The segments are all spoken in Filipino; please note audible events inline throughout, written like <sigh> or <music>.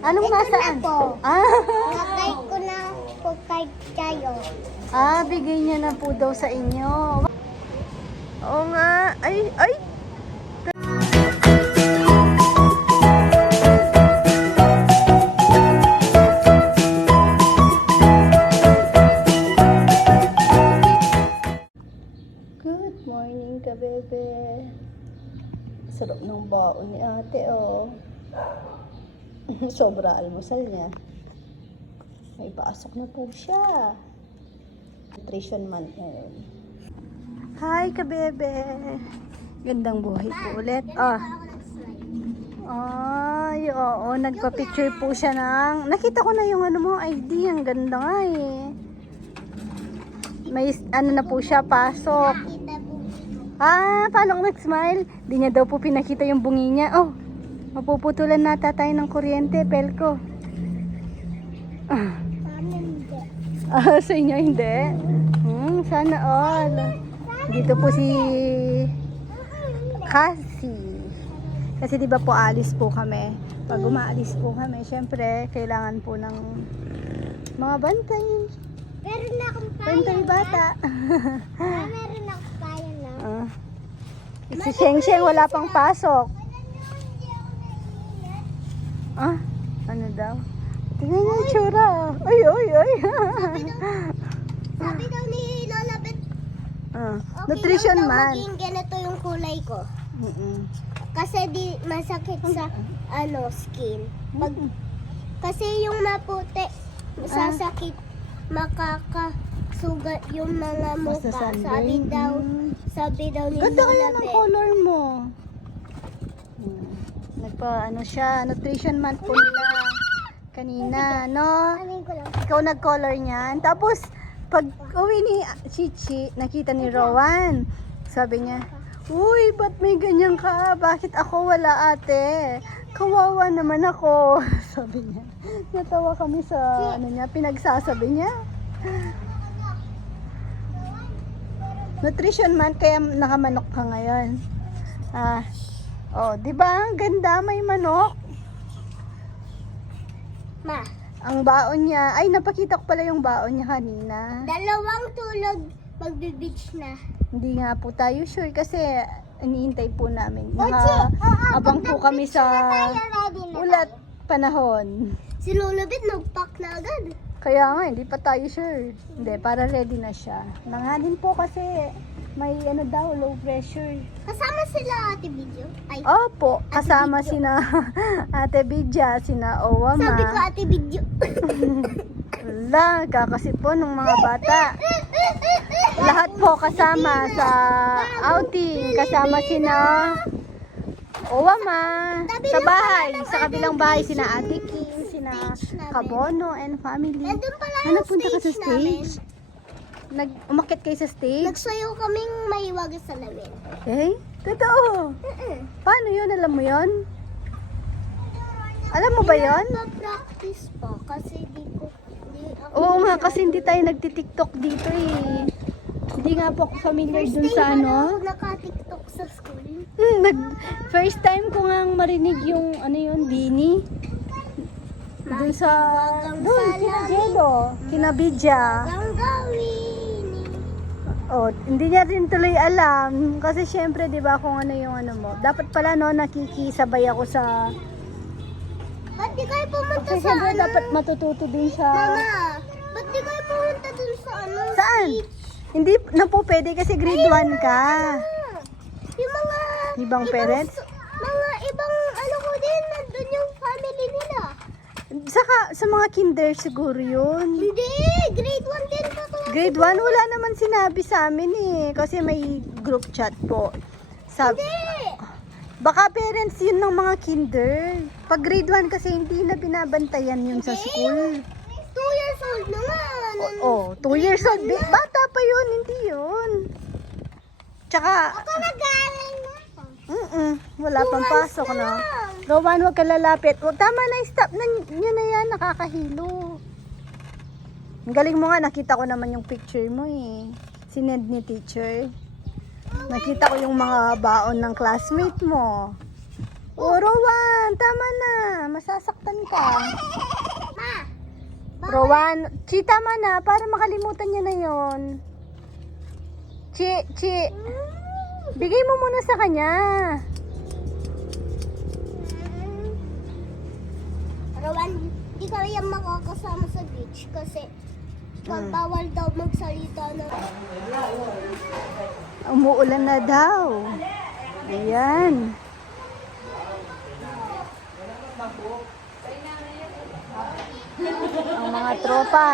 Anong Ito nasaan? na po. Ah, Nakay ko na po kay kayo. ah, bigay niya na po daw sa inyo. Oo nga. Ay, ay. Good morning ka, bebe. Sarap ng baon ni ate, oh. <laughs> Sobra almusal niya. May pasok na po siya. Nutrition month ngayon. Hi, kabebe. Gandang buhay po ulit. Ah. Ay, oo. Nagpa-picture po siya ng... Nakita ko na yung ano mo, ID. Ang ganda nga eh. May ano na po siya, pasok. Ah, paano kung nag-smile? Di niya daw po pinakita yung bungi niya. Oh, mapuputulan nata tayo ng kuryente, pelko. Ah, ah, <laughs> sa inyo hindi? Hmm, sana all. Dito po si Cassie. Kasi di ba po alis po kami. Pag umaalis po kami, syempre, kailangan po ng mga bantay. Meron na akong kaya Bantay bata. Ah, meron na akong kaya na. Ah. Si Sheng Sheng wala pang pasok. Ah, ano daw? Tingnan niyo yung tsura. Ay, ay, ay. Sabi daw ni Lola Bet, ah, okay nutrition lang daw man. maging ganito yung kulay ko. Mm-mm. Kasi di masakit sa ano skin. Pag, Mm-mm. kasi yung maputi, masasakit, makakasugat yung mga mukha. Masasunburn. Sabi daw, sabi daw ni Ganda kaya Lola ng Bet. color mo. Nagpa, ano siya, nutrition month po nila. Kanina, no? Ikaw nag-color niyan. Tapos, pag uwi ni Chichi, nakita ni Rowan. Sabi niya, Uy, ba't may ganyan ka? Bakit ako wala ate? Kawawa naman ako. <laughs> Sabi niya. Natawa kami sa ano niya, pinagsasabi niya. Nutrition man, kaya nakamanok ka ngayon. Ah, oh, di ba? Ang ganda, may manok. Ma, Ang baon niya, ay napakita ko pala yung baon niya kanina. dalawang tulog, magbe-beach na. Hindi nga po tayo sure kasi iniintay po namin. Naka, abang po kami sa ulat panahon. Si Lola Bet, nag-pack na agad. Kaya nga, hindi pa tayo sure. Hindi, para ready na siya. Nanganin po kasi may ano daw, low pressure. Kasama sila ate video. Ay, Opo, kasama sina <laughs> Ate Bidya, sina Owama. sabi ko ate video. <laughs> Wala, kakasipon ng mga bata. Lahat po kasama sa outing. Kasama sina Owama. Sa bahay. Sa kabilang bahay sina Ate King, sina Kabono and family. Ano, punta ka sa stage namin. stage? Nag umakit kayo sa stage? Nagsayaw kaming mahiwag sa lamin. Eh? Totoo. Mm-mm. Paano yun? Alam mo yun? Alam mo ba yun? practice pa kasi di ko di ako Oo nga, kasi hindi tayo nagtitiktok dito eh. Hindi nga po ako familiar First dun sa ano. na naka-tiktok sa school. Hmm, nag, first time ko nga marinig yung ano yun, Bini. Dun sa, Hanggang dun, sa kina lamin. Jello, Oh, hindi niya rin tuloy alam. Kasi syempre, di ba, kung ano yung ano mo. Dapat pala, no, nakikisabay ako sa... Ba't di kayo pumunta Kasi sa syempre, ano? dapat matututo din siya. Mama, ba't di kayo pumunta dun sa ano? Saan? stage? Hindi na po pwede kasi grade 1 ka. Ah, Yung mga... Ibang parents? Mga ibang ano ko din, nandun yung family nila. Saka, sa mga kinder siguro yun. Hindi, grade 1 din pa ko. Grade 1, wala naman sinabi sa amin eh. Kasi may group chat po. Sab Hindi. baka parents yun ng mga kinder. Pag grade 1 kasi hindi na binabantayan yun sa school. 2 years old na nga. Oh, 2 years old. Bi- Bata pa yun, hindi yun. Tsaka, Ako nag-aaral na. mm wala pang pasok na no. Rowan, huwag ka lalapit. Huwag tama na, stop na yun na yan, nakakahilo. Ang galing mo nga, nakita ko naman yung picture mo eh. Sinend ni teacher. Nakita ko yung mga baon ng classmate mo. Oh, Rowan, tama na. Masas masaktan ka. Ma! Rowan, Chi, tama na. Para makalimutan niya na yon. Chi, Chi. Bigay mo muna sa kanya. Rowan, di ka yan makakasama sa beach kasi bawal daw magsalita na. Umuulan na daw. Ayan. Ang mga tropa.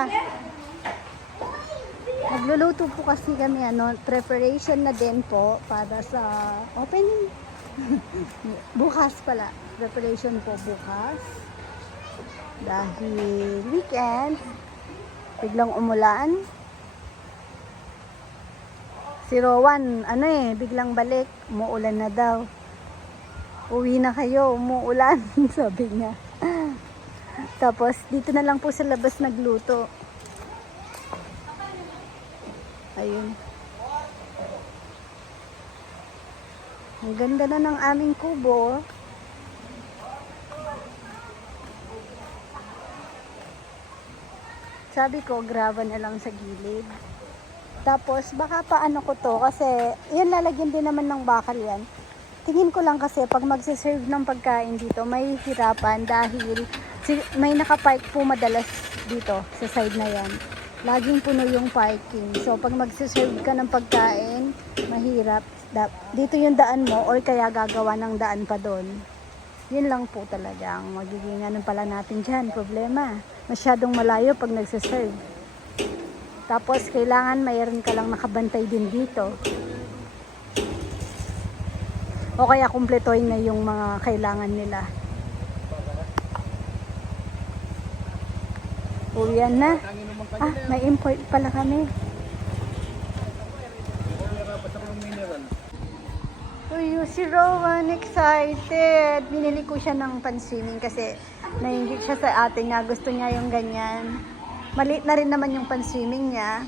Nagluluto po kasi kami ano, preparation na din po para sa opening. <laughs> bukas pala. Preparation po bukas. Dahil weekend, biglang umulan. Si Rowan, ano eh, biglang balik, umuulan na daw. Uwi na kayo, umuulan, <laughs> sabi niya. Tapos, dito na lang po sa labas nagluto. Ayun. Ang ganda na ng aming kubo. Sabi ko, graba na lang sa gilid. Tapos, baka paano ko to kasi yun lalagyan din naman ng bakal yan. Tingin ko lang kasi pag magsiserve ng pagkain dito, may hirapan dahil may nakapark po madalas dito sa side na yan. Laging puno yung parking. So, pag magsiserve ka ng pagkain, mahirap. Dito yung daan mo or kaya gagawa ng daan pa doon. Yun lang po talaga ang magiging ano pala natin dyan, problema. Masyadong malayo pag nagsiserve. Tapos, kailangan mayroon ka lang nakabantay din dito. O kaya kumpletohin na yung mga kailangan nila. Uwian na. Ah, may import pala kami. Uy, si Rowan, excited. Binili ko siya ng panswimming kasi nainggit siya sa atin nga. Gusto niya yung ganyan. Maliit na rin naman yung panswimming niya.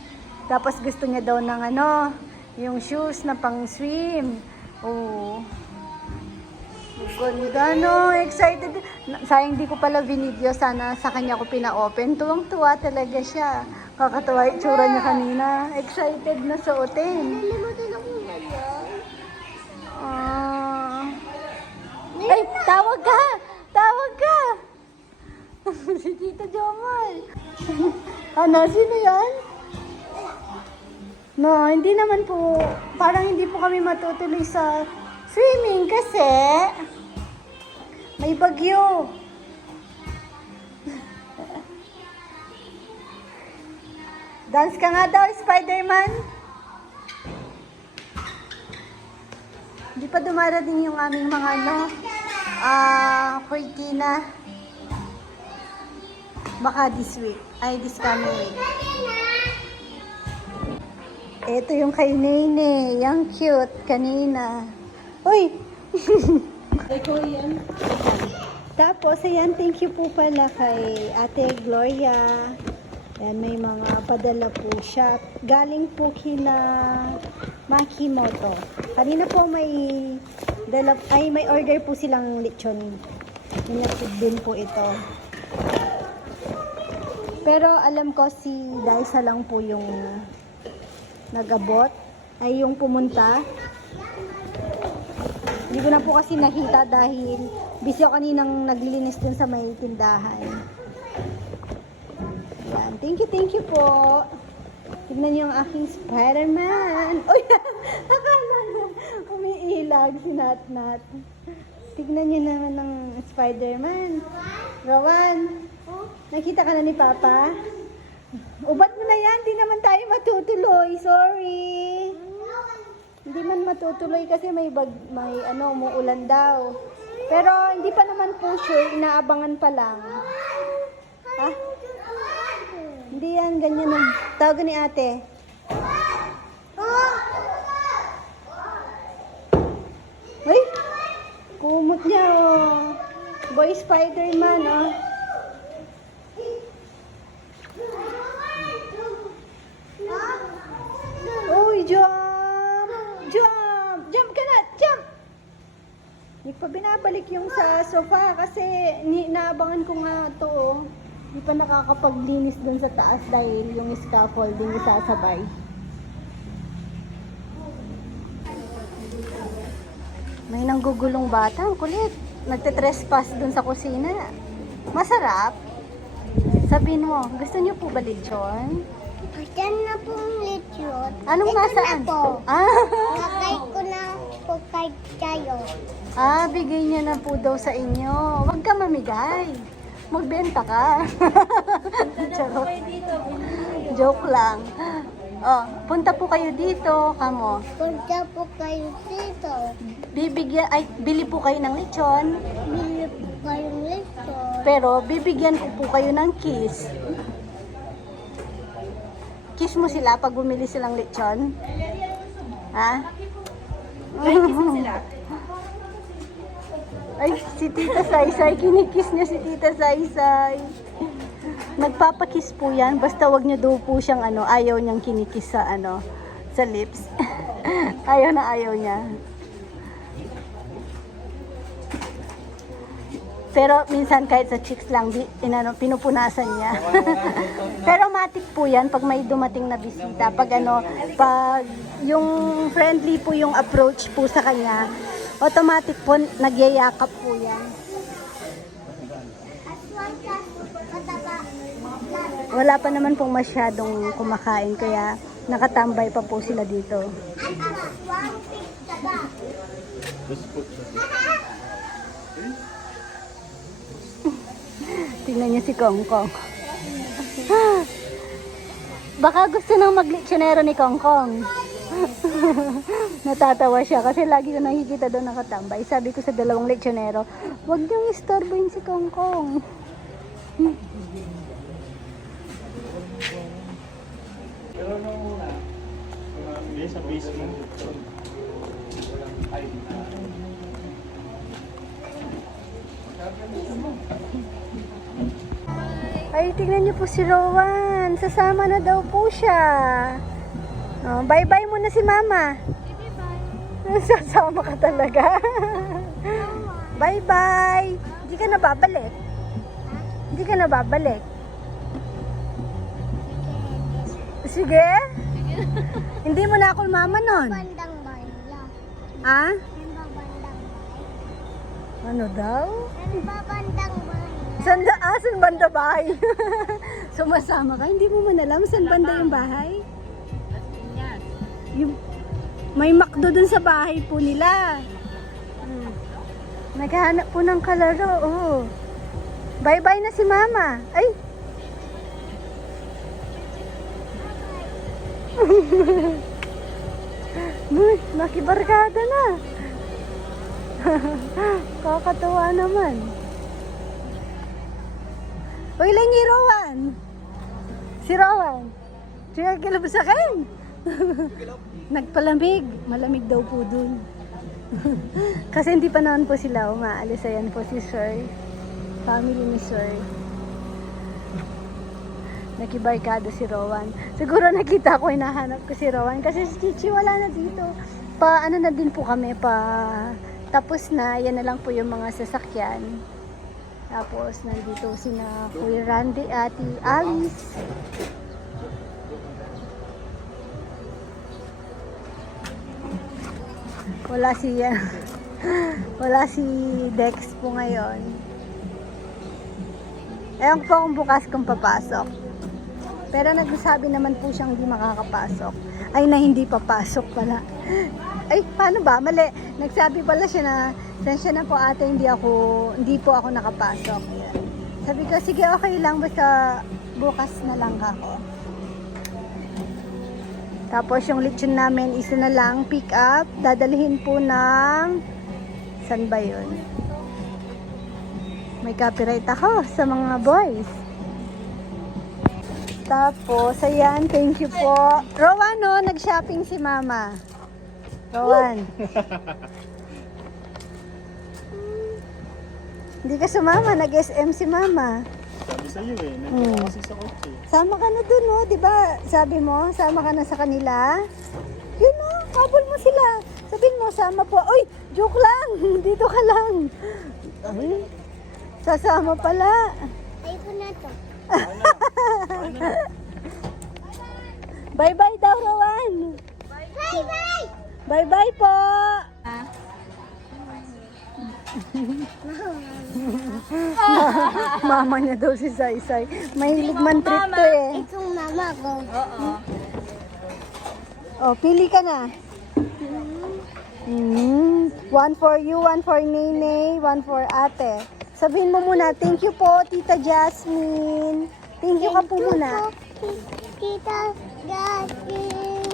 Tapos gusto niya daw ng ano, yung shoes na pang swim. Oo. Ganda no, excited. Na- Sayang di ko pala video, sana sa kanya ko pina-open. Tuwang-tuwa talaga siya. Kakatuwa yung tsura niya kanina. Excited na suotin. Nalimutan akong ganyan. Ah. Ay, tawag ka! Si Tita Jomar. ano, sino yan? No, hindi naman po, parang hindi po kami matutuloy sa swimming kasi may bagyo. Dance ka nga daw, Spider-Man. Hindi pa dumarating yung aming mga ano, ah, cortina. Baka this week. Ay, this coming week. Ito yung kay Nene. Yung cute kanina. Uy! <laughs> Tapos, ayan, thank you po pala kay Ate Gloria. Ayan, may mga padala po siya. Galing po kina Makimoto. Kanina po may dala, ay may order po silang lechon. Inatid din po ito. Pero alam ko si Daisa lang po yung nag-abot. Ay yung pumunta. Hindi ko na po kasi nakita dahil busy kaninang naglilinis dun sa may tindahan. Yan. Thank you, thank you po. Tignan niyo ang aking Spider-Man. <laughs> Uy, akala na umiilag si Nat Nat. Tignan niyo naman ng Spider-Man. Rowan, nakita ka na ni Papa? Ubat mo na yan, di naman tayo matutuloy. Sorry. Hindi man matutuloy kasi may bag, may ano, umuulan daw. Pero hindi pa naman po sure, inaabangan pa lang. Ha? Hindi yan, ganyan ang tawag ni ate. Ay! Kumot niya, oh. Boy Spider-Man, oh. Uy, jump! Jump! Jump ka na! Jump! Hindi pa binabalik yung sa sofa kasi ni naabangan ko nga to. oh. Di pa nakakapaglinis dun sa taas dahil yung scaffolding isasabay. May nanggugulong bata, ang kulit. Nagte-trespass dun sa kusina. Masarap. Sabihin mo, gusto niyo po ba lechon? Diyan na pong lechon. Anong Ito nasaan? na po. <laughs> Ah, Kakay ko na po kay kayo. ah, bigay niya na po daw sa inyo. Huwag ka mamigay. Magbenta ka. <laughs> Charot. Joke lang. Oh, punta po kayo dito, kamo. Punta po kayo dito. Bibigyan, ay, bili po kayo ng lechon, Bili po kayong lechon. pero bibigyan ko po kayo ng kiss. Kiss mo sila pag bumili silang lechon? Ha? <laughs> Ay, si Tita Saysay, kinikiss niya si Tita Saysay. Nagpapakiss po yan, basta wag niyo daw po siyang ano, ayaw niyang kinikiss sa ano, sa lips. <laughs> ayaw na ayaw niya. Pero minsan kahit sa chicks lang, di, inano, pinupunasan niya. <laughs> Pero matik po yan pag may dumating na bisita. Pag ano, pag yung friendly po yung approach po sa kanya, automatic po nagyayakap po yan. Wala pa naman pong masyadong kumakain kaya nakatambay pa po sila dito. Tingnan niyo si Kong Kong. <laughs> Baka gusto nang maglitsonero ni Kong Kong. <laughs> Natatawa siya kasi lagi ko nakikita doon nakatambay. Sabi ko sa dalawang lechonero, huwag niyong istorbohin si Kong Kong. Pero nung una, uh, sa basement, ay, Ay, tingnan niyo po si Rowan. Sasama na daw po siya. Oh, bye-bye muna si Mama. Sasama ka talaga. bye-bye. Hindi ka na babalik. Hindi ka na babalik. Sige. Hindi mo na ako mama nun. Bandang banda. Ha? Banda? Ano daw? Ano ba bandang banda? San, ah, saan banda bahay? <laughs> Sumasama ka? Hindi mo man alam saan banda yung bahay? Yung, may McDo dun sa bahay po nila. Hmm. Naghahanap po ng kalaro. Oh. Bye-bye na si mama. Ay! <laughs> Uy, nakibarkada na. <laughs> Kakatuwa naman. Uy, lang ni Rowan. Si Rowan. Siya kilab sa akin. <laughs> Nagpalamig. Malamig daw po dun. <laughs> Kasi hindi pa naman po sila umaalis. Ayan po si Sir. Family ni Sir. Nakibarkada si Rowan. Siguro nakita ko, hinahanap ko si Rowan. Kasi si Chichi wala na dito. Pa, ano na din po kami, pa, tapos na, yan na lang po yung mga sasakyan. Tapos, nandito sina Kuya Randy at Alice. Wala si <laughs> wala si Dex po ngayon. Ewan ko kung bukas kung papasok. Pero nagsasabi naman po siyang hindi makakapasok. Ay, na hindi papasok pala. <laughs> Ay, paano ba? Mali. Nagsabi pala siya na, sensya na po ate, hindi ako, hindi po ako nakapasok. Sabi ko, sige, okay lang, basta bukas na lang ako. Tapos yung lechon namin, isa na lang, pick up. Dadalhin po ng, saan ba yun? May copyright ako sa mga boys. Tapos, ayan, thank you po. Rowan, no, nag-shopping si mama. Rowan. <laughs> Hindi ka sumama, nag-SM si mama. sabi sa'yo eh, Hmm. nandiyan kasi sa kotse. Sama ka na dun, no? Di ba? Sabi mo, sama ka na sa kanila. Yun, no? Habol mo sila. Sabihin mo, sama po. Uy, joke lang. <laughs> Dito ka lang. Ay, sasama pala. Ayoko na to. Bye-bye daw, Rowan. Bye bye! Bye-bye po. <laughs> Mama niya daw si Saysay. Mahilig man trip to eh. Itong mama ko. Oh, pili ka na. Mm, one for you, one for Nene, one for ate. Sabihin mo muna, thank you po, Tita Jasmine. Thank you ka po muna. Tita Justin.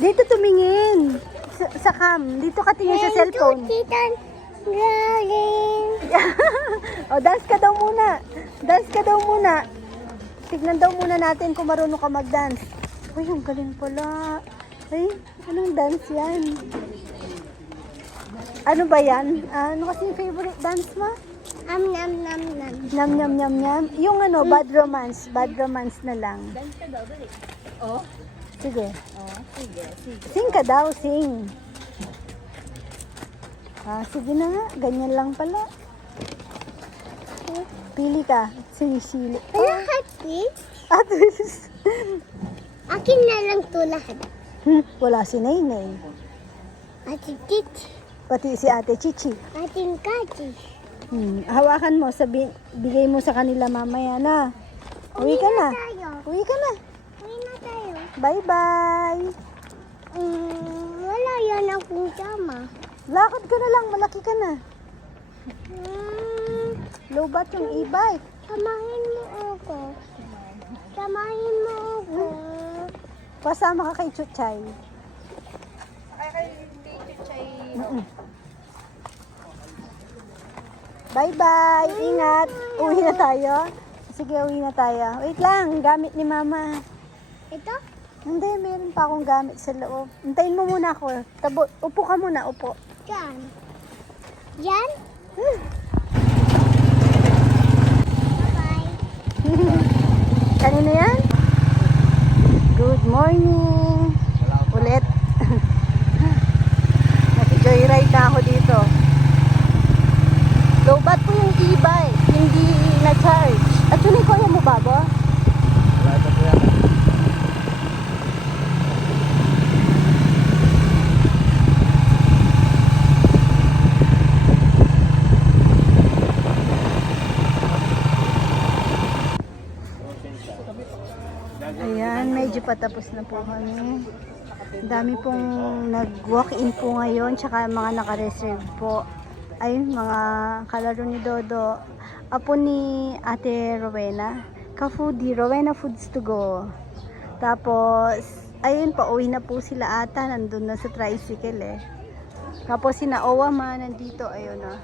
Dito tumingin. Sa, sa cam. Dito ka tingin sa cellphone. Tita Justin. <laughs> o, dance ka daw muna. Dance ka daw muna. Tignan daw muna natin kung marunong ka mag-dance. Uy, ang galing pala. Ay, anong dance yan? Ano ba yan? Ano kasi yung favorite dance mo? Am nam nam nam. Nyam, nyam, nyam, nyam. Yung ano, bad romance. Bad romance na lang. Dance ka daw, dali. Oh, Sige. oh, sige, sige. Sing ka daw, sing. Ah, sige na nga. Ganyan lang pala. Pili ka. Sinisili. Wala hati. At least. Akin na lang to lahat. Hmm, wala si Naynay. Ati tit. Pati si Ate Chichi. Ating kati. Hmm, hawakan mo, sabi, bigay mo sa kanila mamaya na. Uwi ka na. Tayo. Uwi ka na. Uwi na tayo. Bye-bye. Mm, wala yan akong tama. Lakad ka na lang, malaki ka na. Mm, Low bat yung e-bike. samahin mo ako. Samahin mo ako. Pasama ka kay Chuchay. Mm-mm. Bye-bye. Ingat. Uwi na tayo. Sige, uwi na tayo. Wait lang, gamit ni Mama. Ito? Hindi, meron pa akong gamit sa loob. Hintayin mo muna ako. Tabo, upo ka muna, upo. Yan. Yan? <laughs> Bye-bye. Kanino yan? Good morning. Ulit. <laughs> Nag-joyride na ako dito. Low bat po yung e-bike. Hindi na-charge. Yun ko mo babo? Wala na po yan. Ayan, medyo patapos na po kami. Dami pong nag-walk-in po ngayon, tsaka mga naka-reserve po. Ayun, mga kalaro ni Dodo. Apo ni Ate Rowena. Ka-foodie, Rowena Foods to go. Tapos, ayun, pauwi na po sila ata. Nandun na sa tricycle eh. Tapos sina Owa ma, nandito, ayun na.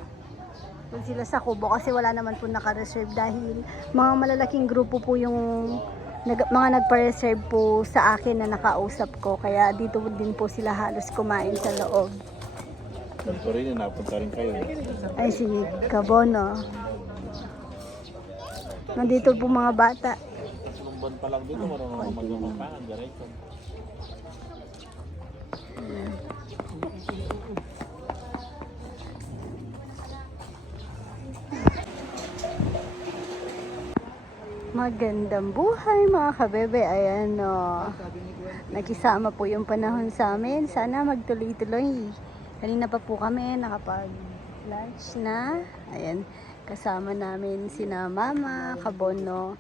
Doon sila sa Kubo kasi wala naman po naka-reserve dahil mga malalaking grupo po yung nag, mga nagpa-reserve po sa akin na nakausap ko. Kaya dito din po sila halos kumain sa loob. Ganito rin napunta rin kayo. Ay, si Kabono. Nandito po mga bata. Lumban pa lang dito, marunong ako magmamapangan. Diretso. Magandang buhay mga kabebe. Ayan o. Nakisama po yung panahon sa amin. Sana magtuloy-tuloy. Kanina pa po kami nakapag-lunch na. Ayan. Kasama namin sina mama, kabono,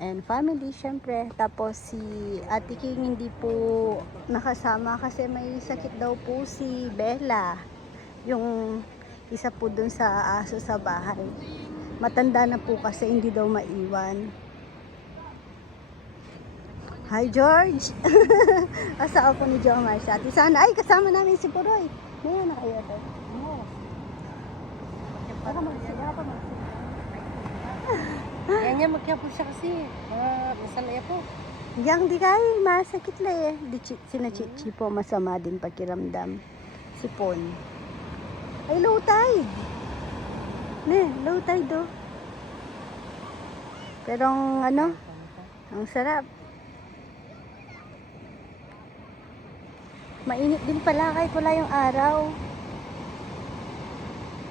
and family syempre. Tapos si Ate King hindi po nakasama kasi may sakit daw po si Bella. Yung isa po dun sa aso sa bahay. Matanda na po kasi hindi daw maiwan. Hi George! <laughs> Asawa po ni Jomar sa ati. Sana, ay kasama namin si Puroy. Ngayon na kayo ito. Baka magsiga pa magsiga. Yan niya, magkyapo siya kasi. Ah, masalaya po. Yang di kaya, masakit la eh. Di chi- sina Chichi po, masama din pakiramdam. Si Pon. Ay, low tide. Ne, low tide oh. Pero ang ano, ang sarap. Mainit din pala kahit wala yung araw.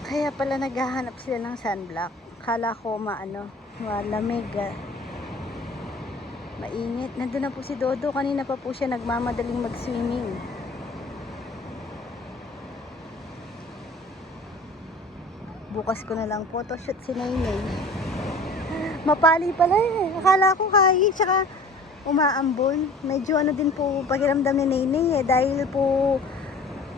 Kaya pala naghahanap sila ng sunblock. Kala ko maano, malamig. ah. Mainit. Nandun na po si Dodo. Kanina pa po siya nagmamadaling mag-swimming. Bukas ko na lang photoshoot si Nainay. Mapali pala eh. Akala ko kahi, tsaka umaambon. Medyo ano din po pakiramdam ni Nainay eh. Dahil po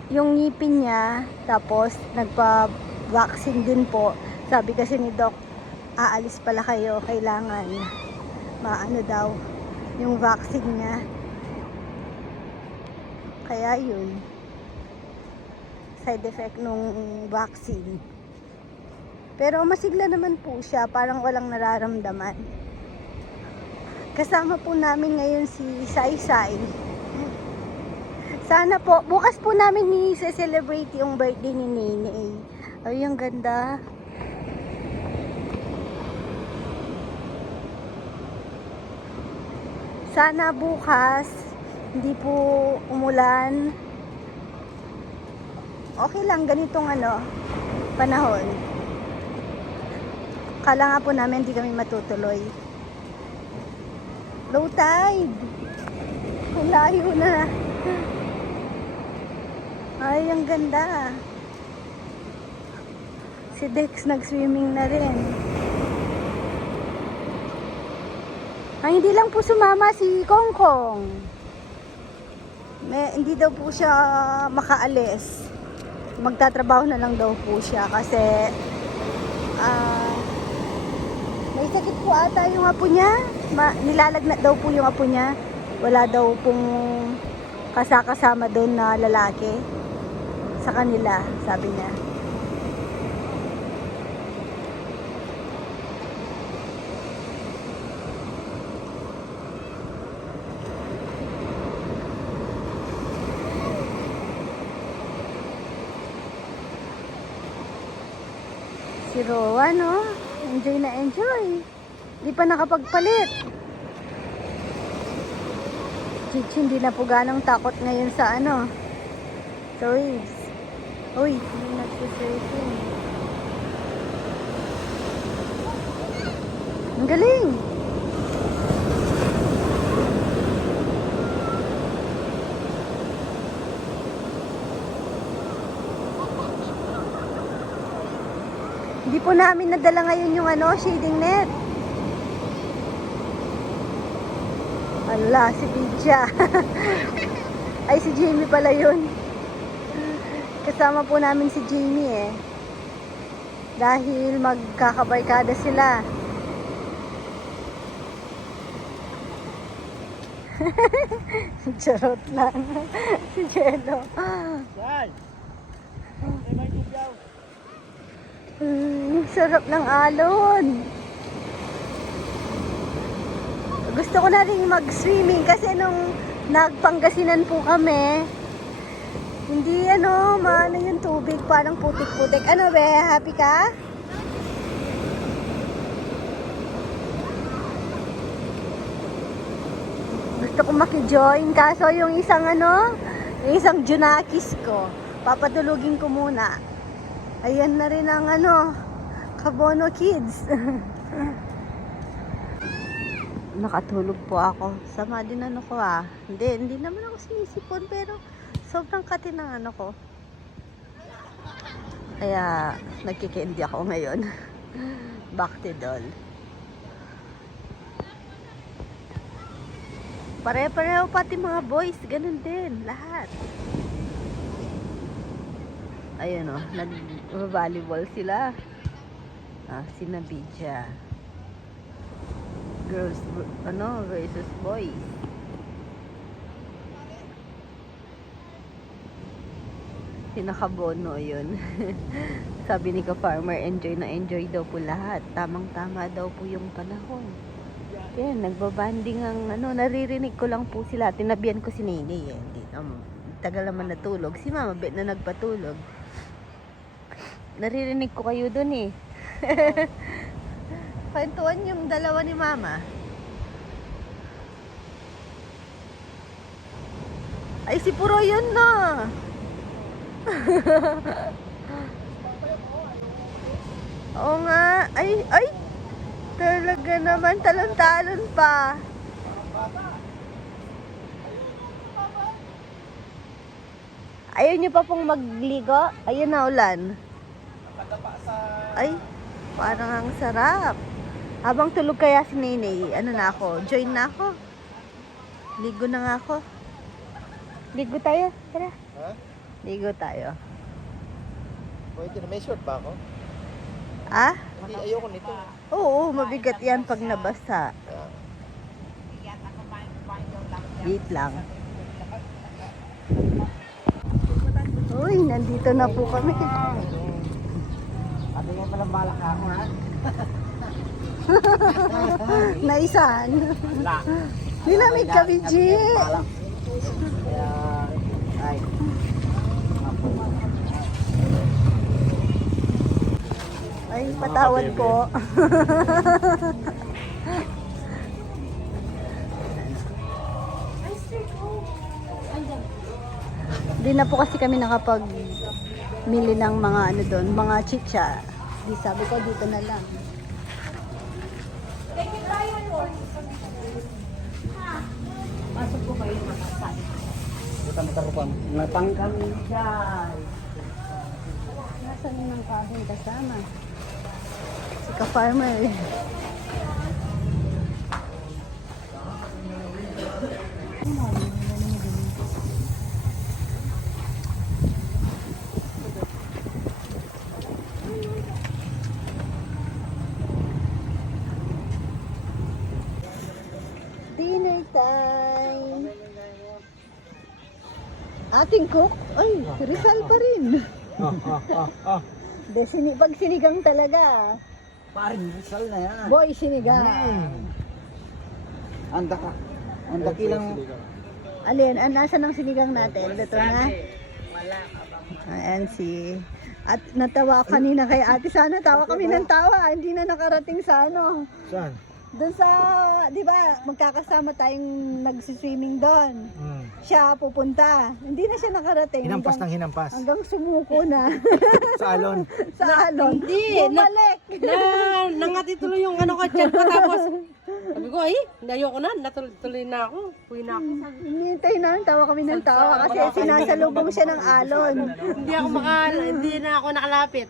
yung ngipin niya, tapos nagpa-vaccine din po. Sabi kasi ni Doc, aalis pala kayo, kailangan maano daw yung vaccine niya. Kaya yun, side effect nung vaccine. Pero masigla naman po siya, parang walang nararamdaman. Kasama po namin ngayon si Sai Sai. Sana po, bukas po namin i-celebrate yung birthday ni Nene. Ay, ang ganda. Sana bukas, hindi po umulan. Okay lang, ganitong ano, panahon. Kala nga po namin hindi kami matutuloy. Low tide. Ang layo na. Ay, ang ganda. Si Dex nag-swimming na rin. Ay, hindi lang po sumama si Kong Kong. May, hindi daw po siya makaalis. Magtatrabaho na lang daw po siya kasi ah may sakit po ata yung apo niya. Ma, nilalagnat daw po yung apo niya. Wala daw pong kasakasama doon na lalaki sa kanila, sabi niya. Si Roa, no? Enjoy na enjoy. Di pa nakapagpalit. Chichi, hindi na po ganong takot ngayon sa ano. Sa waves. Uy, hindi nagsisurfing. Ang galing! Po namin nadala ngayon yung ano, shading net. Ala, si Pidja. <laughs> Ay, si Jamie pala yun. Kasama po namin si Jamie eh. Dahil magkakabarkada sila. <laughs> Charot lang. <laughs> si Jello. Saan? May may. Mm, sarap ng alon. Gusto ko na rin mag-swimming kasi nung nagpangasinan po kami, hindi ano, maano yung tubig, parang putik-putik. Ano be, happy ka? Gusto ko maki-join, kaso yung isang ano, yung isang Junakis ko, papadulugin ko muna. Ayan na rin ang ano, Kabono Kids. <laughs> Nakatulog po ako. Sama din ano ko ah. Hindi, hindi naman ako sinisipon pero sobrang kati ng ano ko. Kaya nagkikendi ako ngayon. <laughs> Back to doll. Pare-pareho pati mga boys, ganun din, lahat. Ayun o, nag-volleyball sila. Ah, sinabidya. Girls, ano, versus boys. Sinakabono yun. <laughs> Sabi ni ka-farmer, enjoy na enjoy daw po lahat. Tamang-tama daw po yung panahon. Yan, nagbabanding ang ano, naririnig ko lang po sila. Tinabihan ko si Nene eh. Um, tagal naman natulog. Si Mama, bet na nagpatulog. Naririnig ko kayo dun eh. <laughs> Kwentuhan yung dalawa ni Mama. Ay, si Puro yun na. <laughs> Oo nga. Ay, ay. Talaga naman, talon-talon pa. Ayaw niyo pa pong magligo? Ayun na ulan. Ay, parang ang sarap. Habang tulog kaya si Nene, ano na ako, join na ako. Ligo na nga ako. Ligo tayo, tara. Ha? Ligo tayo. Pwede na, may short ba ako? Ah? Hindi, ayoko nito. Oo, mabigat yan pag nabasa. Kaya, Wait lang. Uy, nandito na po kami. Ate nga pala balak ako ha? <laughs> Naisan. Wala. Nilamig kami, G. Kaya, ay. Ay, patawad po. Di na po kasi kami nakapag mili ng mga ano doon, mga chicha. Di sabi ko dito na lang. Buta-buta ko pa. Natangkang siya. Nasaan yung ng kahon kasama? Si ka-farmer. Ating cook? Ay, Rizal pa rin. Oh, oh, oh, oh. De, sini, pag sinigang talaga. Paring Rizal na yan. Boy, sinigang. Anda ka. Anda kilang. Alin, an, nasa ng sinigang natin? Dito na? Ayan si... At natawa kanina kay ate. Sana tawa kami ng tawa. Hindi na nakarating sa ano. Saan? Doon sa, di ba, magkakasama tayong nagsiswimming doon. Hmm. Siya pupunta. Hindi na siya nakarating. Hinampas ng hanggang, hinampas. hanggang sumuko na <laughs> Sa alon. <laughs> sa alon. hindi. Na- Bumalik. na nangati tuloy yung ano ko dyan ko tapos sabi ko ay ayoko na natuloy na ako uwi na ako Hinihintay na, tawa kami ng tawa kasi sinasalubong siya ng alon. hindi ako makal hindi na ako nakalapit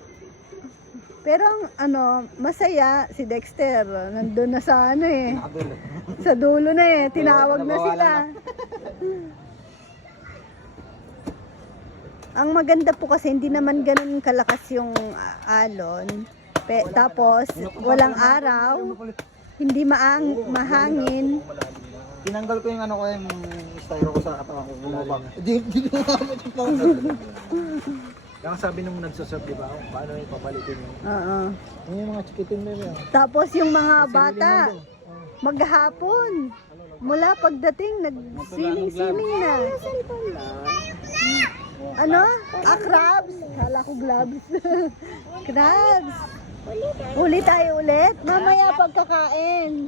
Pero ang ano, masaya si Dexter. Nandun na sa ano eh. Sa dulo na eh. Tinawag na sila. <laughs> Ang maganda po kasi hindi naman ganun kalakas yung ah, alon. Pe, tapos walang araw, hindi maang mahangin. Tinanggal ko yung ano ko yung styro ko sa katawan ko. Bumabang. Di, di ko yung <laughs> Kaya sabi nung nagsaserve, di ba? Paano yung papalitin yung... Oo. Yung, yung mga chikitin na yun. Tapos yung mga bata, maghapon. Mula pagdating, nag-swimming-swimming na. Ano? Ah, crabs. Kala ko gloves. <laughs> crabs. Uli tayo ulit. Mamaya pagkakain.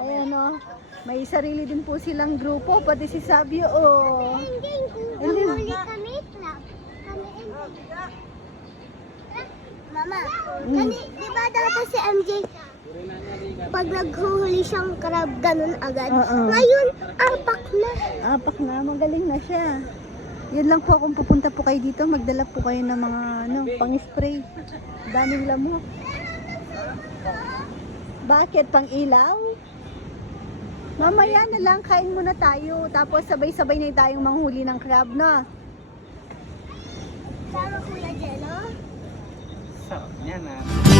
Ayan o. May sarili din po silang grupo. Pati si Sabio o. Hindi, huli kami, club. Kami Mama, kani, di ba dati si MJ, pag naghuhuli siyang crab, ganun agad. Oo. Ngayon, alpak na. Apak na, magaling na siya. Yun lang po kung pupunta po kayo dito, magdala po kayo ng mga ano, pang-spray. Daming lamok. Bakit? Pang ilaw? Mamaya na lang, kain muna tayo. Tapos sabay-sabay na tayong manghuli ng crab na. Sama Kuya Jello. Yan ah.